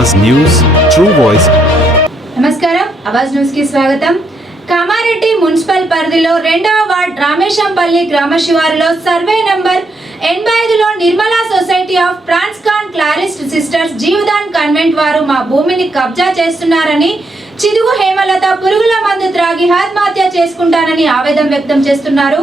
అవాజ్ news true voice నమస్కారం. అవాజ్ న్యూస్కి స్వాగతం. కామారెడ్డి మున్సిపల్ పరిధిలో రెండవ వార్డ్ రామేశంపల్లి గ్రామ శివారులో సర్వే నంబర్ ఎనభై ఐదులో Nirmala society of Franciscan Clarist sisters Jeevadan convent వారు మా భూమిని కబ్జా చేస్తున్నారని చిదుగు హేమలత పురుగుల మందు త్రాగి ఆత్మహత్య చేసుకుంటానని ఆవేదన వ్యక్తం చేస్తున్నారు.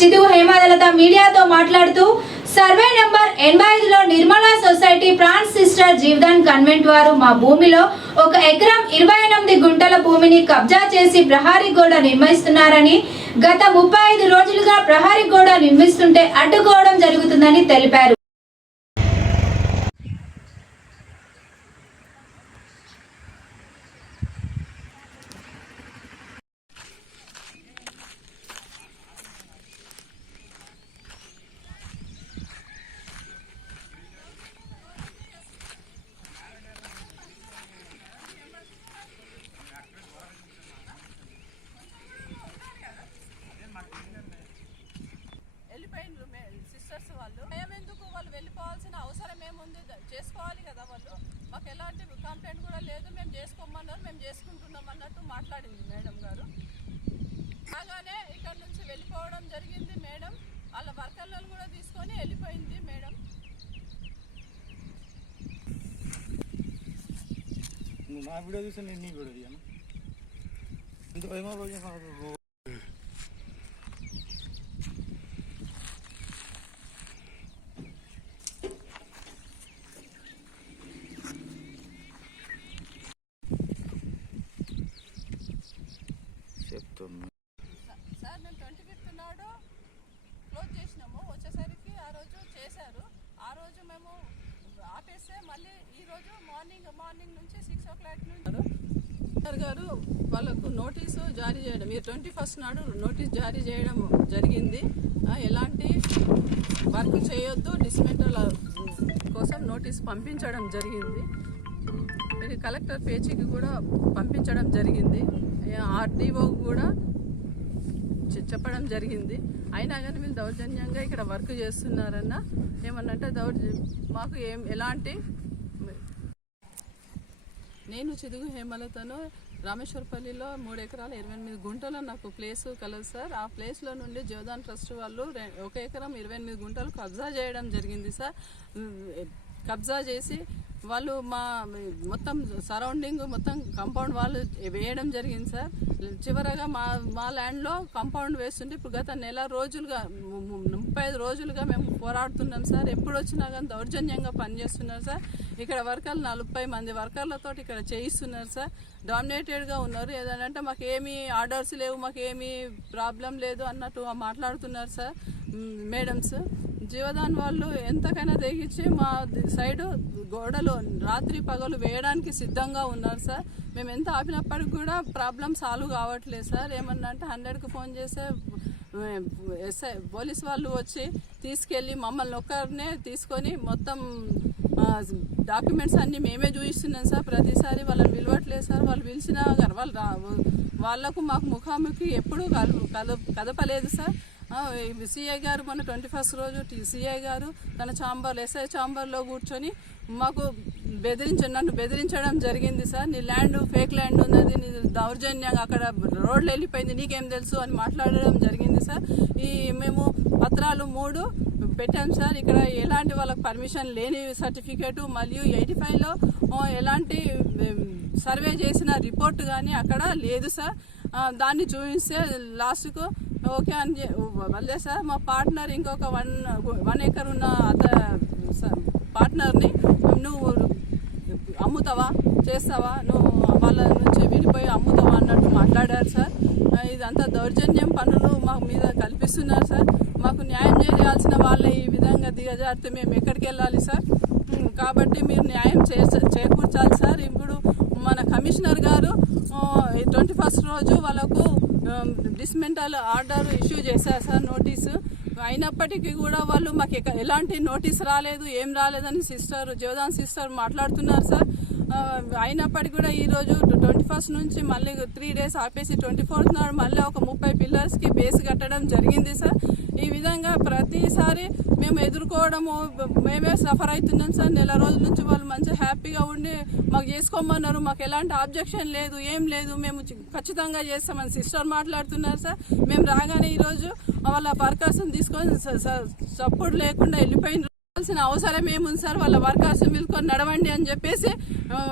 చిదుగు హేమలత మీడియాతో మాట్లాడుతూ సర్వే నెంబర్ ఎనభై ఐదులో నిర్మలా సొసైటీ ప్రాన్స్ సిస్టర్ జీవదాన్ కన్వెంట్ వారు మా భూమిలో ఒక ఎకరం ఇరవై ఎనిమిది గుంటల భూమిని కబ్జా చేసి ప్రహారీ గోడ నిర్మిస్తున్నారని గత ముప్పై ఐదు రోజులుగా ప్రహారీ గోడ నిర్మిస్తుంటే అడ్డుకోవడం జరుగుతుందని తెలిపారు వెళ్ళిపోయిండ్రు మే సిస్టర్స్ వాళ్ళు మేము ఎందుకు వాళ్ళు వెళ్ళిపోవాల్సిన అవసరం ఏముంది ద- చేసుకోవాలి కదా వాళ్ళు మాకు ఎలాంటి కంప్లైంట్ కూడా లేదు మేము చేసుకోమన్నారు మేము చేసుకుంటున్నాం అన్నట్టు మాట్లాడింది మేడం గారు. అలాగే ఇక్కడ నుంచి వెళ్ళిపోవడం జరిగింది మేడం. వాళ్ళ వర్కర్లను కూడా తీసుకొని వెళ్ళిపోయింది మేడం. నువ్వు నా వీడియో చూసి నేను నీ వీడియో తీయను. ఇంత భయమా రోజు నాకు రో- చెప్తున్నా సార్ మేము ట్వంటీ ఫిఫ్త్ నాడు క్లోజ్ చేసినాము వచ్చేసరికి ఆ రోజు చేశారు ఆ రోజు మేము ఆపేస్తే మళ్ళీ ఈ రోజు మార్నింగ్ మార్నింగ్ నుంచి సిక్స్ ఓ క్లాక్ నుంచి గారు వాళ్ళకు నోటీసు జారీ చేయడం మీరు ట్వంటీ ఫస్ట్ నాడు నోటీస్ జారీ చేయడం జరిగింది. ఎలాంటి వర్క్ చేయొద్దు డిస్మెంటల్ కోసం నోటీస్ పంపించడం జరిగింది. ఇది కలెక్టర్ పేజీకి కూడా పంపించడం జరిగింది. ఆర్డీఓ కూడా చెప్పడం జరిగింది. అయినా కానీ వీళ్ళు దౌర్జన్యంగా ఇక్కడ వర్క్ చేస్తున్నారన్న ఏమన్నంటే దౌర్జ మాకు ఏం ఎలాంటి నేను చిదుగు హేమలతను రామేశ్వరపల్లిలో మూడు ఎకరాల ఇరవై ఎనిమిది గుంటలు నాకు ప్లేస్ కలదు సార్. ఆ ప్లేస్లో నుండి జీవదాన్ ట్రస్ట్ వాళ్ళు ఒక ఎకరం ఇరవై ఎనిమిది గుంటలు కబ్జా చేయడం జరిగింది సార్. కబ్జా చేసి వాళ్ళు మా మొత్తం సరౌండింగ్ మొత్తం కంపౌండ్ వాళ్ళు వేయడం జరిగింది సార్. చివరగా మా మా ల్యాండ్లో కంపౌండ్ వేస్తుంటే ఇప్పుడు గత నెల రోజులుగా ముప్పై ఐదు రోజులుగా మేము పోరాడుతున్నాం సార్. ఎప్పుడు వచ్చినా కానీ దౌర్జన్యంగా పనిచేస్తున్నారు సార్. ఇక్కడ వర్కర్లు నలభై మంది వర్కర్లతో ఇక్కడ చేయిస్తున్నారు సార్. డామినేటెడ్గా ఉన్నారు. ఏదంటే మాకు ఏమీ ఆర్డర్స్ లేవు మాకు ఏమీ ప్రాబ్లం లేదు అన్నట్టు మాట్లాడుతున్నారు సార్. మేడమ్స్. జీవదాన్ వాళ్ళు ఎంతకైనా తెగించి మా సైడ్ గోడలు రాత్రి పగలు వేయడానికి సిద్ధంగా ఉన్నారు సార్. మేము ఎంత ఆపినప్పటికి కూడా ప్రాబ్లం సాల్వ్ కావట్లేదు సార్. ఏమన్నా అంటే హండ్రెడ్కి ఫోన్ చేస్తే ఎస్ఐ పోలీస్ వాళ్ళు వచ్చి తీసుకెళ్ళి మమ్మల్ని ఒక్కరినే తీసుకొని మొత్తం డాక్యుమెంట్స్ అన్నీ మేమే చూపిస్తున్నాం సార్. ప్రతిసారి వాళ్ళని పిలవట్లేదు సార్. వాళ్ళు పిలిచినా వాళ్ళు రా వాళ్ళకు మాకు ముఖాముఖి ఎప్పుడూ కలు కద కదపలేదు సార్. సిఐ గారు మన ట్వంటీ ఫస్ట్ రోజు సిఐ గారు తన ఛాంబర్ ఎస్ఐ ఛాంబర్లో కూర్చొని మాకు బెదిరించ నన్ను బెదిరించడం జరిగింది సార్. నీ ల్యాండ్ ఫేక్ ల్యాండ్ ఉన్నది నీ దౌర్జన్యంగా అక్కడ రోడ్లు వెళ్ళిపోయింది నీకేం తెలుసు అని మాట్లాడడం జరిగింది సార్. ఈ మేము పత్రాలు మూడు పెట్టాం సార్. ఇక్కడ ఎలాంటి వాళ్ళకి పర్మిషన్ లేని సర్టిఫికేటు మరియు ఎయిటీ ఫైవ్లో ఎలాంటి సర్వే చేసిన రిపోర్ట్ కానీ అక్కడ లేదు సార్. దాన్ని చూపిస్తే లాస్ట్కు ఓకే అని మళ్ళీ సార్ మా పార్ట్నర్ ఇంకొక వన్ వన్ ఏకర్ ఉన్న అత పార్ట్నర్ని నువ్వు అమ్ముతావా? చేస్తావా? నువ్వు వాళ్ళ నుంచి విడిపోయి అమ్ముతావా అన్నట్టు మాట్లాడారు సార్. ఇదంతా దౌర్జన్యం పనులు మా మీద కల్పిస్తున్నారు సార్. మాకు న్యాయం చేయాల్సిన వాళ్ళే ఈ విధంగా దిగజారితే మేము ఎక్కడికి వెళ్ళాలి సార్? కాబట్టి మీరు న్యాయం చే చేకూర్చాలి సార్ ఇప్పుడు మన కమిషనర్ గారు ట్వంటీ ఫస్ట్ రోజు వాళ్ళకు డిస్మెంటల్ ఆర్డర్ ఇష్యూ చేశారు సార్ నోటీసు. అయినప్పటికీ కూడా వాళ్ళు మాకు ఎలాంటి నోటీస్ రాలేదు ఏం రాలేదని సిస్టర్ జోదాన్ సిస్టర్ మాట్లాడుతున్నారు సార్. అయినప్పటికీ కూడా ఈరోజు ట్వంటీ ఫస్ట్ నుంచి మళ్ళీ త్రీ డేస్ ఆపేసి ట్వంటీ ఫోర్త్ నాడు మళ్ళీ ఒక ముప్పై పిల్లర్స్కి బేస్ కట్టడం జరిగింది సార్. ఈ విధంగా ప్రతిసారి మేము ఎదుర్కోవడము మేమే సఫర్ అవుతున్నాం సార్. నెల రోజుల నుంచి వాళ్ళు మంచిగా హ్యాపీగా ఉండి మాకు చేసుకోమన్నారు. మాకు ఎలాంటి ఆబ్జెక్షన్ లేదు ఏం లేదు. మేము ఖచ్చితంగా చేస్తామని సిస్టర్ మాట్లాడుతున్నారు సార్. మేము రాగానే ఈరోజు వాళ్ళ వర్కర్స్ని తీసుకొని స- సపోర్ట్ లేకుండా వెళ్ళిపోయిన అవసరం ఏముంది సార్? వాళ్ళ వర్కర్స్ పిలుచుకొని నడవండి అని చెప్పేసి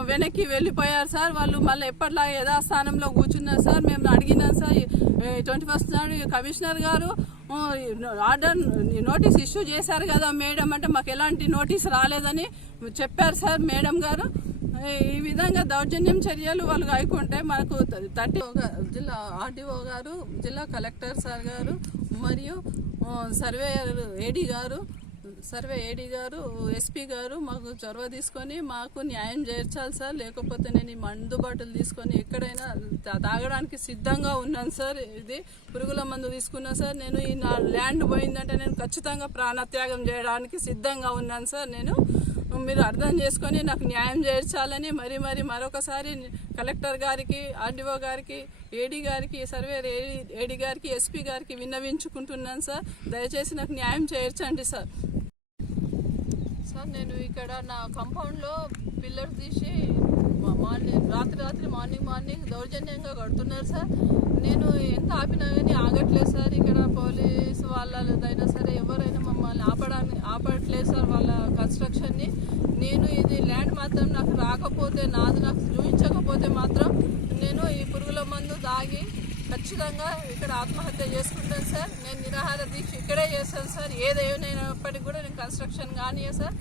వెనక్కి వెళ్ళిపోయారు సార్. వాళ్ళు మళ్ళీ ఎప్పటిలాగా యథాస్థానంలో కూర్చున్నారు సార్. మేము అడిగినాం సార్. ట్వంటీ ఫస్ట్ నాడు కమిషనర్ గారు ఆర్డర్ నోటీస్ ఇష్యూ చేశారు కదా మేడం అంటే మాకు ఎలాంటి నోటీస్ రాలేదని చెప్పారు సార్ మేడం గారు. ఈ విధంగా దౌర్జన్యం చర్యలు వాళ్ళు గాయకుంటే మనకు థర్టీ జిల్లా ఆర్డీఓ గారు జిల్లా కలెక్టర్ సార్ గారు మరియు surveyor AD garu survey AD garu SP garu మాకు చొరవ తీసుకొని మాకు న్యాయం చేర్చాలి సార్. లేకపోతే నేను ఈ మందు బాటలు తీసుకొని ఎక్కడైనా తా- తాగడానికి సిద్ధంగా ఉన్నాను సార్. ఇది పురుగుల మందు తీసుకున్నా సార్. నేను ఈ నా ల్యాండ్ పోయిందంటే నేను ఖచ్చితంగా ప్రాణత్యాగం చేయడానికి సిద్ధంగా ఉన్నాను సార్. నేను మీరు అర్థం చేసుకొని నాకు న్యాయం చేర్చాలని మరి మరి మరొకసారి కలెక్టర్ గారికి ఆర్డీఓ గారికి ఏడీ గారికి సర్వే ఏడీ గారికి ఎస్పీ గారికి విన్నవించుకుంటున్నాను సార్. దయచేసి నాకు న్యాయం చేర్చండి సార్. నేను ఇక్కడ నా కంపౌండ్లో పిల్లర్ తీసి మా- మార్నింగ్ రాత్రి రాత్రి మార్నింగ్ మార్నింగ్ దౌర్జన్యంగా కడుతున్నారు సార్. నేను ఎంత ఆపినా కానీ ఆగట్లేదు సార్. ఇక్కడ పోలీస్ వాళ్ళదైనా సరే ఎవరైనా మమ్మల్ని ఆపడానికి ఆపట్లేదు సార్ వాళ్ళ కన్స్ట్రక్షన్ని నేను ఇది ల్యాండ్ మాత్రం నాకు రాకపోతే నాది నాకు చూపించకపోతే మాత్రం నేను ఈ పురుగుల మందు దాగి ఖచ్చితంగా ఇక్కడ ఆత్మహత్య చేసుకుంటాను సార్. నేను నిరాహార దీక్ష ఇక్కడే చేస్తాను సార్. ఏదేమైనప్పటికీ కూడా నేను కన్స్ట్రక్షన్ కానీయే సార్.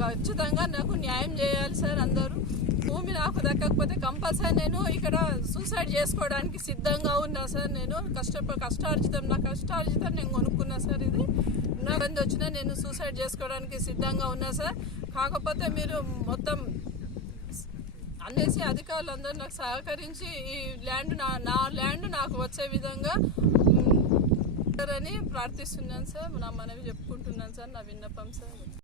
ఖచ్చితంగా నాకు న్యాయం చేయాలి సార్ అందరూ. భూమి నాకు దక్కకపోతే కంపల్సరీ నేను ఇక్కడ సూసైడ్ చేసుకోవడానికి సిద్ధంగా ఉన్నా సార్ నేను. కష్ట కష్టార్జితం నా కష్టార్జితం నేను కొనుక్కున్నా సార్ ఇది. నా బంది వచ్చినా నేను సూసైడ్ చేసుకోవడానికి సిద్ధంగా ఉన్నా సార్. కాకపోతే మీరు మొత్తం అనేసి అధికారులు అందరూ నాకు సహకరించి ఈ ల్యాండ్ నా నా ల్యాండ్ నాకు వచ్చే విధంగా అని ప్రార్థిస్తున్నాను సార్. నా మనవి చెప్పుకుంటున్నాను సార్. నా విన్నపం సార్.